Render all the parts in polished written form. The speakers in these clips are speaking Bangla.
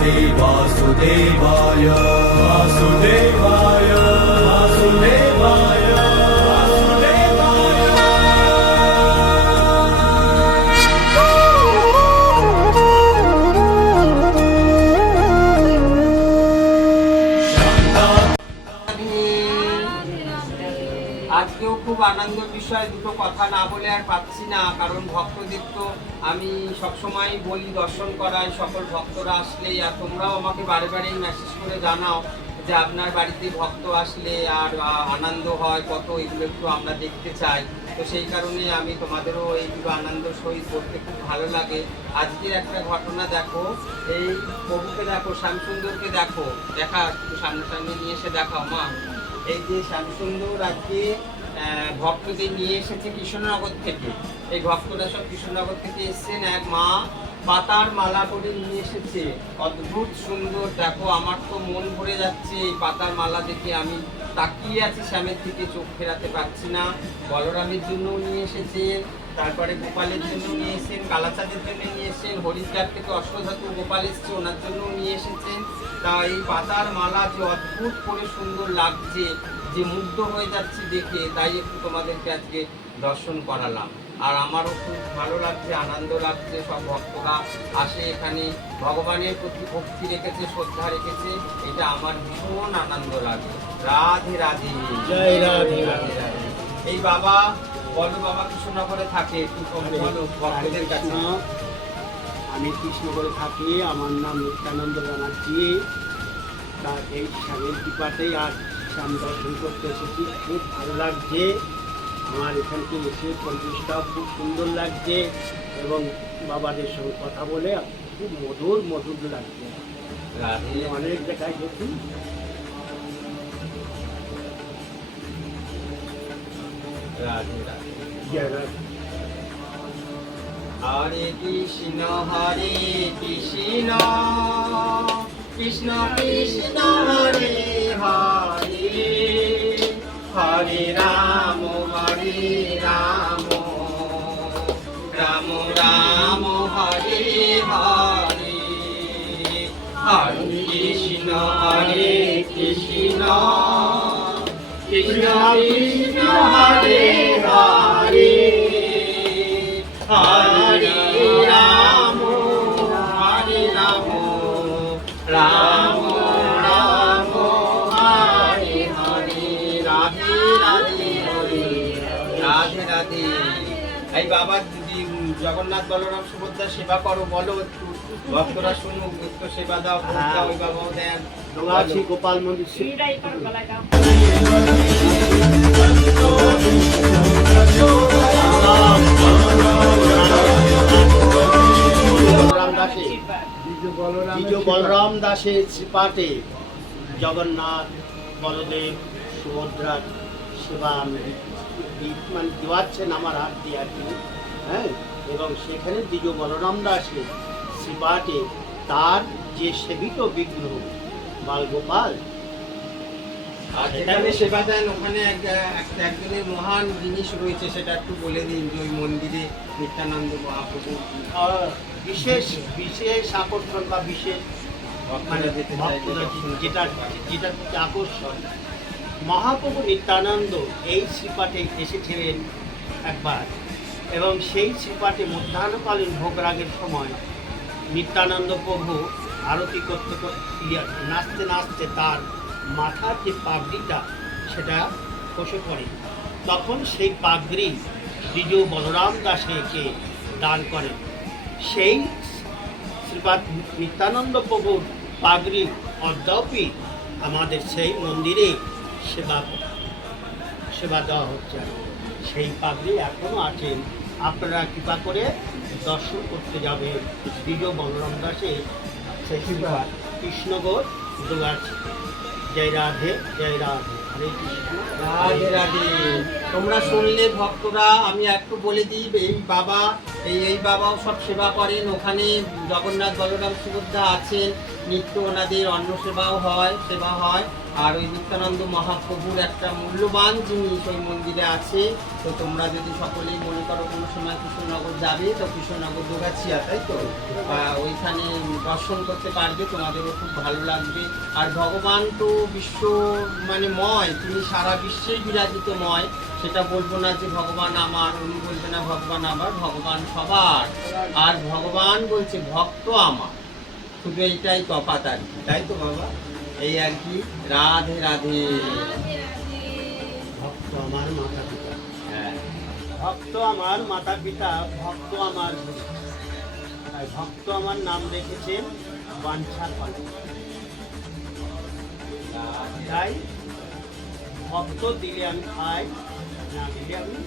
नमस्ते वासुदेवाय वासुदेवाय वासुदेवाय আজকেও খুব আনন্দের বিষয়, দুটো কথা না বলে আর পাচ্ছি না, কারণ ভক্তদের তো আমি সবসময় বলি দর্শন করাই সকল ভক্তরা আসলেই, আর তোমরাও আমাকে বারে বারেই মেসেজ করে জানাও যে আপনার বাড়িতে ভক্ত আসলে আর আনন্দ হয় কত, এগুলো একটু আমরা দেখতে চাই। তো সেই কারণে আমি তোমাদেরও এইগুলো আনন্দ সহিত করতে খুব ভালো লাগে। আজকে একটা ঘটনা দেখো, এই প্রভুকে দেখো, শ্যামসুন্দরকে দেখো, দেখা একটু সামনে নিয়ে এসে দেখাও মা। এই যে শ্যামসুন্দর আজকে ভক্তদের নিয়ে এসেছে কৃষ্ণনগর থেকে। এই ভক্তরা সব কৃষ্ণনগর থেকে এসছেন, এক মা পাতার মালা করে নিয়ে এসেছে, অদ্ভুত সুন্দর। দেখো আমার তো মন ভরে যাচ্ছে এই পাতার মালা দেখে, আমি তাকিয়ে আছি শ্যামের দিকে, চোখ ফেরাতে পারছি না। বলরামের জন্যও নিয়ে এসেছেন, তারপরে গোপালের জন্য নিয়ে এসেছেন, কালাচাঁদের জন্য নিয়ে এসেছেন, হরিদ্বার থেকে অষ্টধাতু গোপাল এসছে ওনার জন্য নিয়ে এসেছেন। তা এই পাতার মালা যে অদ্ভুত করে সুন্দর লাগছে, যে মুগ্ধ হয়ে যাচ্ছি দেখে, তাই একটু তোমাদেরকে আজকে দর্শন করালাম। আর আমারও খুব ভালো লাগছে, আনন্দ লাগছে। সব ভক্তরা আসে এখানে, ভগবানের প্রতি ভক্তি রেখেছে, শ্রদ্ধা রেখেছে, এটা আমার ভীষণ আনন্দ লাগে। রাধে রাধে, জয় রাধে রাধে রাধে। এই বাবা বলো, বাবা কৃষ্ণনগরে থাকে, একটু বলো ভক্তদের কাছে। আমি কৃষ্ণনগরে থাকি, আমার নাম নিত্যানন্দ ব্যানার্জি। তার এই স্বামীর কৃপাতেই আজ স্বামী দর্শন করতে এসেছি, খুব ভালো লাগছে। আমার এখানকে এসে পরিবেশটাও খুব সুন্দর লাগছে এবং বাবাদের সঙ্গে কথা বলে খুব মধুর লাগছে। রাধে অনেক জায়গায় গেছি। রাধে রাধে। জয় রাধে। হরে কৃষ্ণ কৃষ্ণ কৃষ্ণ হরে হরে, হরে রাম রাম রাম হরে হরে, হরে কৃষ্ণ কৃষ্ণ কৃষ্ণ হরে হরে, হরে রাম রাম রাম হরে হরে। রাধে রাধে রাধে রাধে। এই বাবা জগন্নাথ বলরাম সুভদ্রা সেবা করো, বলো একটু, ভক্তরা শুনুক, একটু সেবা দাও, ওই বাবাও দেন। আছি গোপাল মন্দির বলরাম দাসের শ্রীপাঠে জগন্নাথ বলদেব সুভদ্রার সেবা মানে দেওয়াচ্ছেন আমার হাত দিয়ে আর কি। হ্যাঁ, এবং সেখানে দ্বিজ বলরাম দাসের শ্রীপাঠে তার যে সেবিত বিগ্রহ বালগোপাল, যেখানে সেবা দেন ওখানে একজনের মহান জিনিস রয়েছে, সেটা একটু বলে দিন যে ওই মন্দিরে নিত্যানন্দ মহাপ্রভু বিশেষ আকর্ষণ বা বিশেষ মানে যেটা আকর্ষণ, মহাপ্রভু নিত্যানন্দ এই শ্রীপাঠে এসেছিলেন একবার, এবং সেই শ্রীপাঠে মধ্যাহ্নকালীন ভোগরাগের সময় নিত্যানন্দ প্রভু আরতি করতে নাচতে নাচতে তার মাথার যে পাগড়িটা সেটা খসে পড়ে। তখন সেই পাগড়ি দ্বিজ বলরাম দাসকে দান করেন। সেই শ্রীপাদ নিত্যানন্দ প্রভুর পাগড়ি অদ্যাপি আমাদের সেই মন্দিরে সেবা দেওয়া হচ্ছে, সেই পাগড়ি এখনও আছেন। আপনারা কৃপা করে দর্শন করতে যাবেন দ্বিজ বলরাম দাসের সেই শ্রীপাদ কৃষ্ণগর দুয়ারছি। জয় রাধে জয় রাধে, হরে কৃষ্ণ রাধে রাধে। তোমরা শুনলে ভক্তরা, আমি একটু বলে দিই, এই বাবাও সব সেবা করেন। ওখানে জগন্নাথ বলরাম সুভদ্রা আছেন, নিত্য ওনাদের অন্ন সেবা হয়। আর ওই নিত্যানন্দ মহাপ্রভুর একটা মূল্যবান জিনিস ওই মন্দিরে আছে। তো তোমরা যদি সকলেই মনে করো কোনো সময় কৃষ্ণনগর যাবে, তো কৃষ্ণনগর দোগাছিয়া, তাই তো ওইখানে দর্শন করতে পারবে, তোমাদেরও খুব ভালো লাগবে। আর ভগবান তো বিশ্ব মানে ময়, তিনি সারা বিশ্বেই বিরাজিতময়। সেটা বলবো না যে ভগবান আমার, উনি বলবে না ভগবান আমার, ভগবান সবার। আর ভগবান বলছে ভক্ত আমার, শুধু এইটাই তফাৎ আর কি, তাই তো বাবা? এই আর কি। রাধে রাধে। ভক্ত আমার মাতা পিতা, হ্যাঁ, ভক্ত আমার মাতা পিতা, ভক্ত আমার গুরু। তাই ভক্ত আমার নাম রেখেছেন বাঞ্ছার পানি। তাই ভক্ত দিলে আমি খাই, না দিলে আমি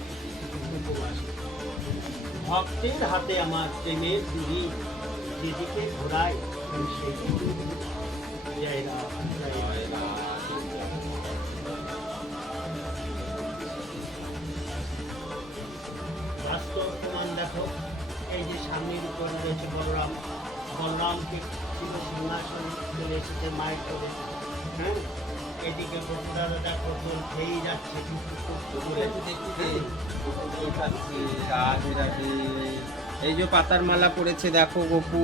উপবাস। ভক্তের হাতে আমার প্রেমের দুরি, যেদিকে ঘোরাই আমি সেই দিকে। জয় রাম, জয় রাম। বাস্তব প্রমাণ দেখো, এই যে সামনের উপরে রয়েছে বলরাম। বলরামকে শিব সিংহাসন চলে এসেছে মায়ের করে। হ্যাঁ, এদিকে বসুরারা দেখো চলছেই যাচ্ছে, রাধে রাধে। এই যে পাতার মালা পড়েছে দেখো গপু,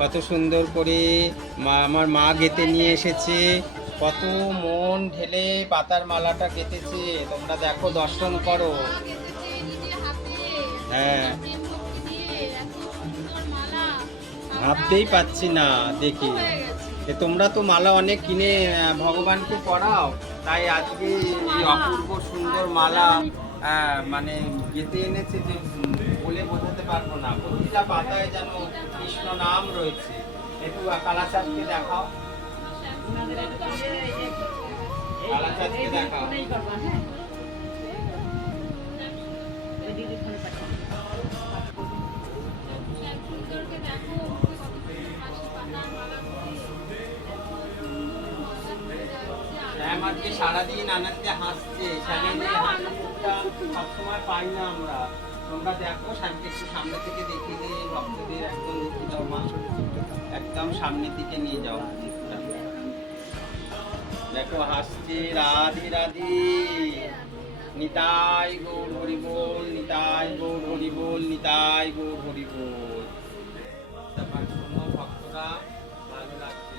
কত সুন্দর করে আমার মা গেঁথে নিয়ে এসেছে। কত মন ঢেলে পাতার মালাটা গেঁথেছে, তোমরা দেখো, দর্শন করো। হ্যাঁ, ভাবতেই পাচ্ছি না দেখি। তোমরা তো মালা অনেক কিনে ভগবানকে পরাও, তাই আজকে এই অপূর্ব সুন্দর মালা মানে গেঁথে এনেছে যে বলে বোঝাতে পারবো না। প্রতিটা পাতায় যেন কৃষ্ণ নাম রয়েছে। একটু কালাচাঁদকে দেখাও, কালাচাঁদকে দেখাও। শ্যাম আজকে সারাদিন আনন্দে হাসছে। শ্যামের এই হাসি মুখটা সবসময় পাই না আমরা। তোমরা দেখো, শ্যামকে একটু সামনে থেকে দেখিয়ে দিয়ে ভক্তদের একদম দেখিয়ে দাও মা, একদম সামনের দিকে নিয়ে যাও মুখটা। দেখো হাসছে। রাধে রাধে। নিতাই গৌর হরি বল, নিতাই গৌর হরি বল, নিতাই গৌর হরি বল। ভক্তরা ভালো লাগছে।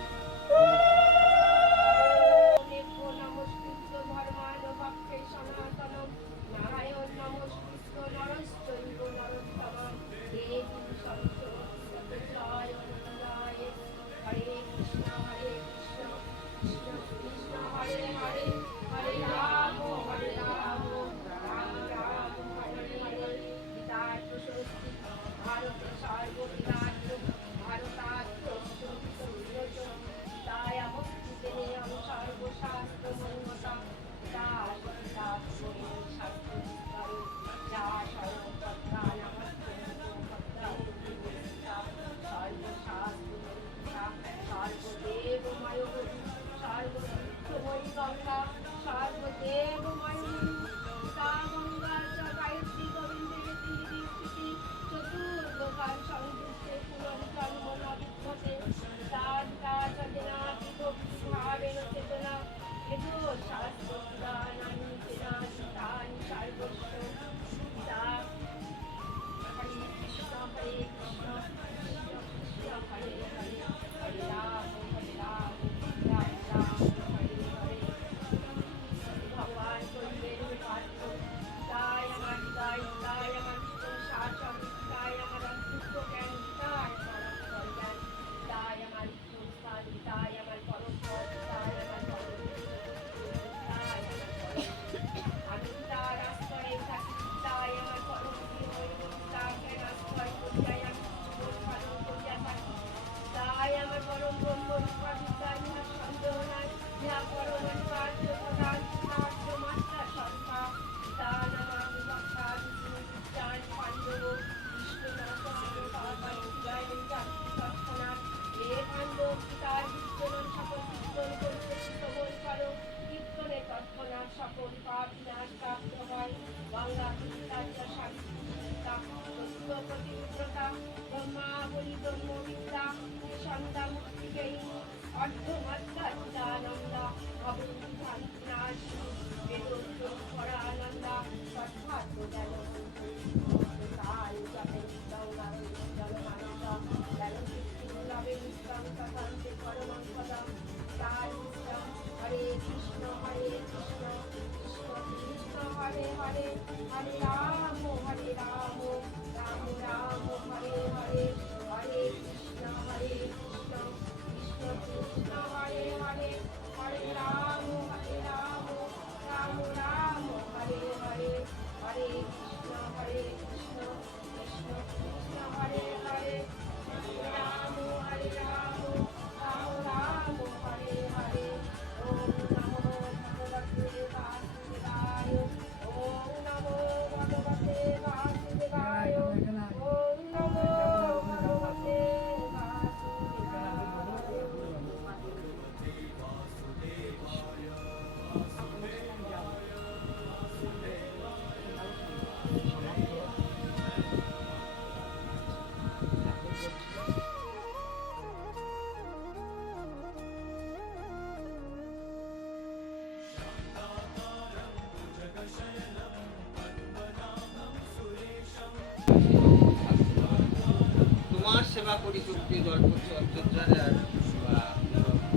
সেবা করি, চোখ দিয়ে জল পড়ছে অন্তর্জালে, আর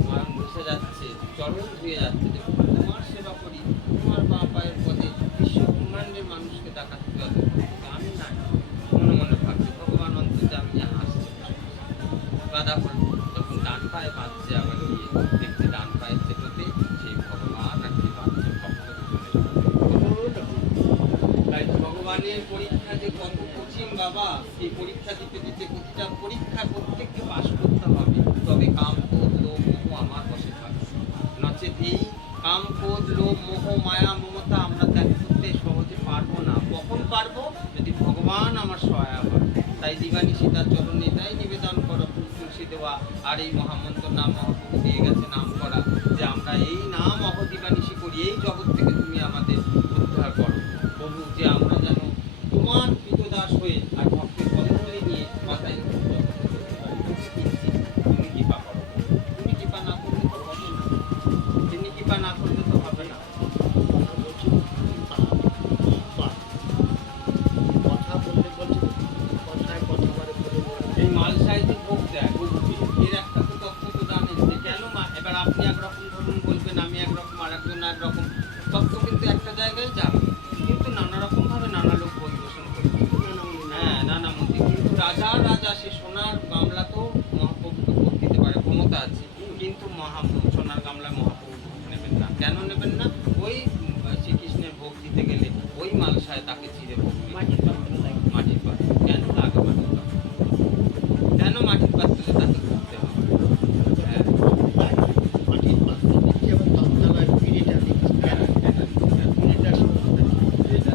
নয়ন ভেসে যাচ্ছে, চরণ ধুয়ে যাচ্ছে, যে তোমার সেবা করি, তোমার বা পায়ের পদে বিশ্ব ব্রহ্মাণ্ডের মানুষকে দেখাচ্ছি, আমি নাই মনে মনে ভাবছি ভগবান অন্তর্যে আমি হাসছি। বাধা হল তখন ডান পায়ে বাঁধছে, আবার গিয়ে দেখতে ডান পায়ের চেপেতে সেই ভগবান আর কি বাঁধছে তাই ভগবানের পরীক্ষা যে কত কঠিন বাবা, এই পরীক্ষা দিতে দিতে প্রতিটা পরীক্ষা প্রত্যেককে পাশ করতে হবে, তবে কাম ক্রোধ লোভ মোহ আমার বসে থাকবে, নচেত এই কাম ক্রোধ লোভ মোহ মায়া মমতা আমরা ত্যাগ করতে সহজে পারবো না। কখন পারবো? যদি ভগবান আমার সহায় হয়। তাই দিবানিশি তার চরণে তাই নিবেদন করো ফুল তুলসী দেওয়া, আর এই মহামন্ত্র নাম মহাপ্রভু দিয়ে গেছে নাম করা, যে আমরা এই নাম অহদিবানিশি করি, এই জগৎ থেকে তুমি আমাদের উদ্ধার করো প্রভু, যে আমরা যেন তোমার কৃতদাস হয়ে আর ভক্তের পদধূলি নিয়ে মাথায় তুমি কৃপা করো। তুমি কৃপা না করলে তো হবে না, তিনি কৃপা না করলে তো হবে না। কথা বললে বলছে কথায় কথা বলে এই মালসায় যে ভোগ দেয় এর একটা তো তথ্য তো জানেন যে কেন এবার আপনি একরকম ধরুন বলবেন, আমি একরকম, আর একজন একরকম, তথ্য কিন্তু একটা জায়গায় যাবে, কিন্তু নানা রকম ভাবে নানা লোক পরিবেশন করবে, হ্যাঁ নানা মন্ত্রী। কিন্তু রাজার রাজা, সে সোনার গামলাতেও মহাপ্রভুকে ভোগ দিতে পারে, ক্ষমতা আছে, কিন্তু সোনার গামলায় মহাপ্রভু ভোগ নেবেন না। কেন নেবেন না? ওই শ্রীকৃষ্ণের ভোগ দিতে গেলে ওই মালসায় তাকে চিরে ভোগ মাটির পাত্র লাগে। মাটির পাত্র কেন লাগে? মাটির পাত্র কেন? মাটির পাত্রে তাকে করতে হবে। হ্যাঁ মাটির পাত্র দিচ্ছে, আবার তত্ত্বালয় পিড়িটা দিচ্ছে, পিড়িটার সমস্যা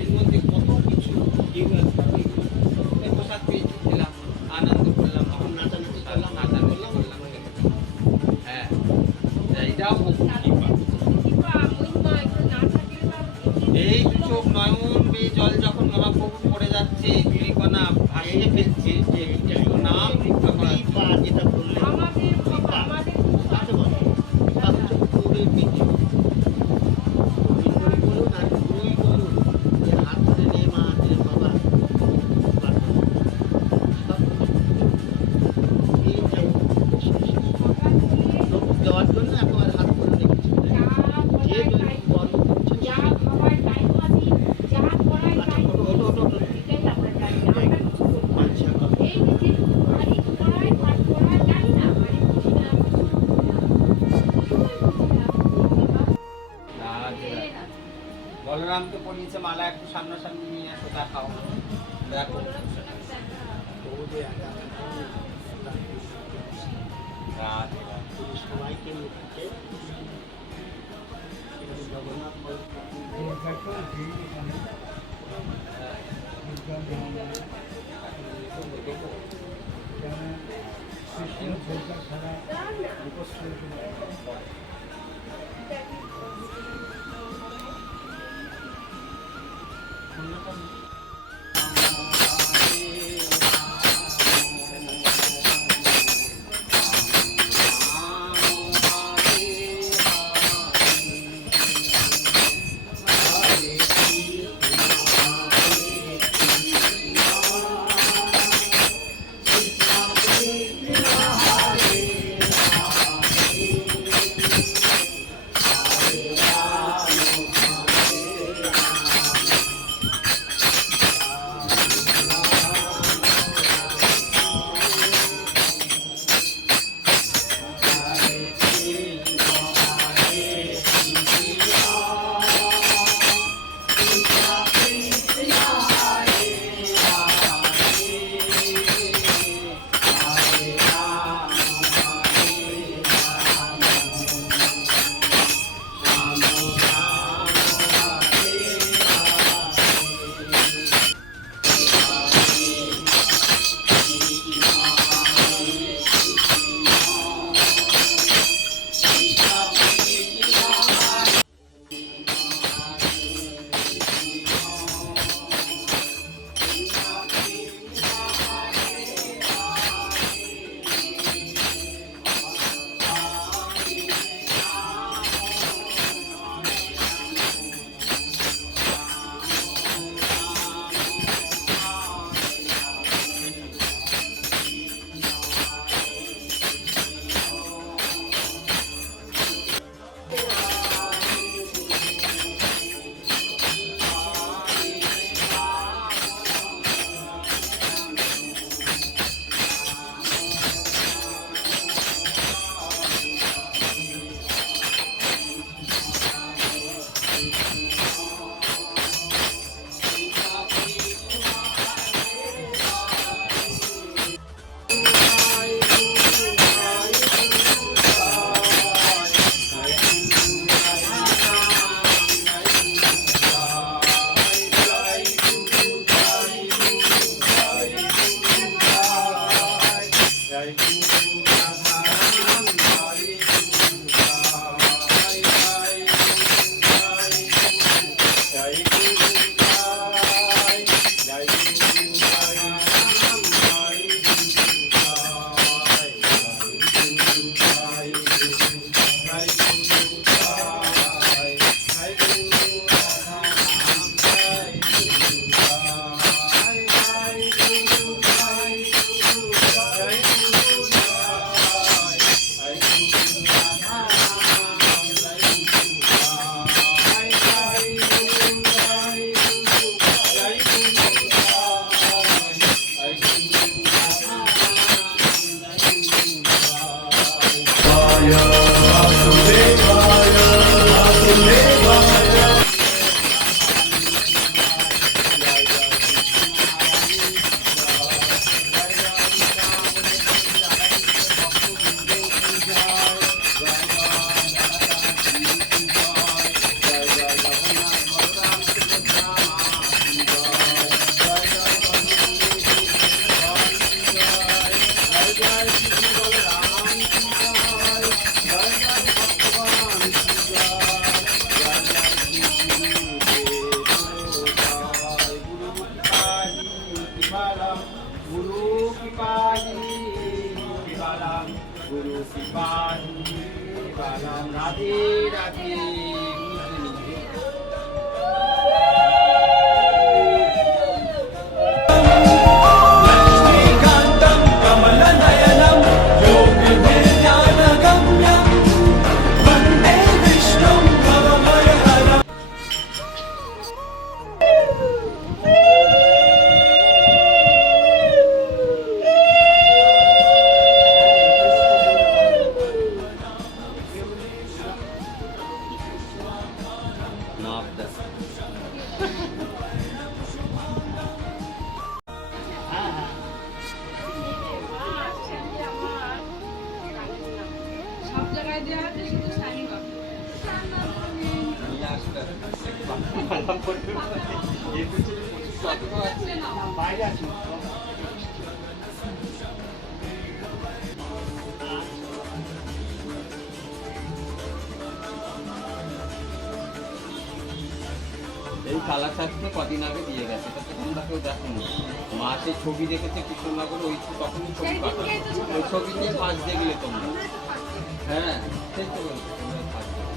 এর মধ্যে কত কিছু প্রসাদ পেয়েছি, খেলাম, আনন্দ করলাম, নাচানাচি করলাম, নাচানাচি করলাম। হ্যাঁ এইটাও কৃপা। এই দু চোখ নয়ন বেয়ে জল যখন মহাপ্রভু পড়ে যাচ্ছে, দুইকণা ভাসিয়ে ফেলছে, যে নাম ভিক্ষা করা কৃপা যেটা বললেন, কৃপা তাতে বলে তা হচ্ছে পুরোই বিধি। বিধি বলুন আর গুরুই বলুন, যে হাত ধরে নে মা, নে বাবা, সব এই লোক দেওয়ার জন্য একেবারে হাত করে রেখেছে। যে দৈনিক কর্ম করছে বলরামকে পড়িয়েছে মালা, একটু সামনাসামনি নিয়ে আসো, দেখাও, দেখো সবাইকে মুখে জগন্নাথ गुरु सिपाही बालाम राधे राधे। लक्ष्मीकान्तं कमलनयनं योगिभिर्ज्ञानगम्यं वन्दे विष्णुं भवभयहरम्। সব জায়গায় দেওয়া আছে শুধু সাইন বাইরে আছি এই কালাচাঁদকে কদিন আগে দিয়ে গেছে, এটা তো তোমরা কেউ দেখোনি। মা সেই ছবি দেখেছে কৃষ্ণনগর, ওই তখনই ছবি পাঠানো, ওই ছবিতে ফার্স্ট দেখলে তোমরা। হ্যাঁ সেই তো বলছি, তোমরা first দেখলে।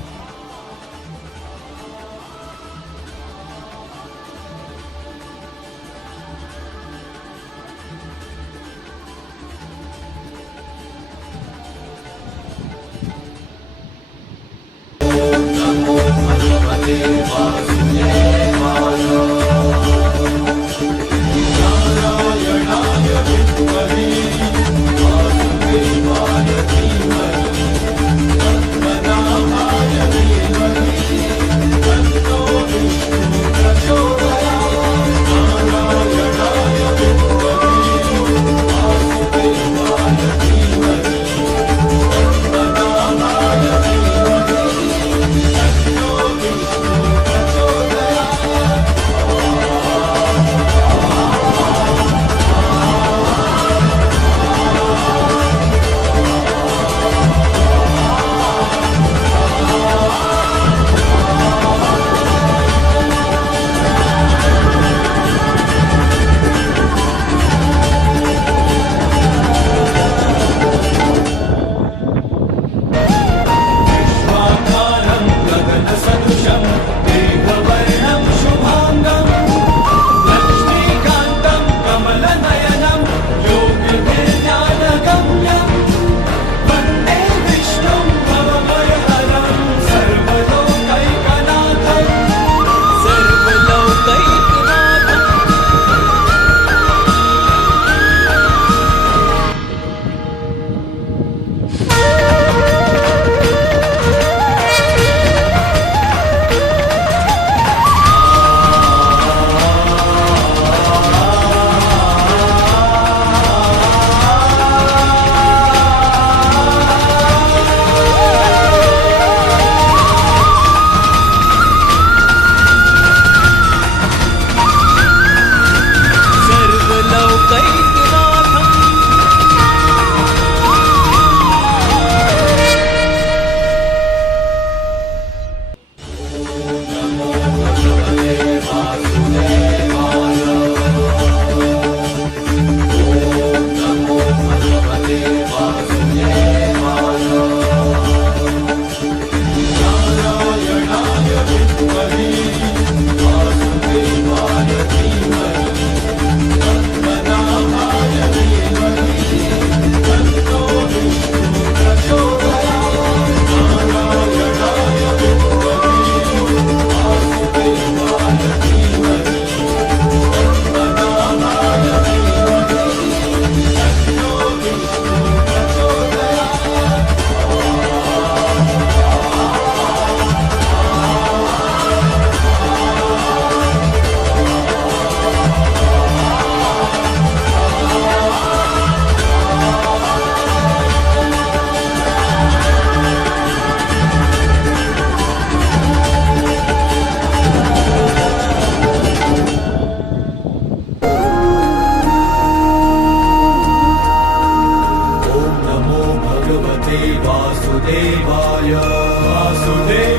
वासुदेवाय वासुदेवाय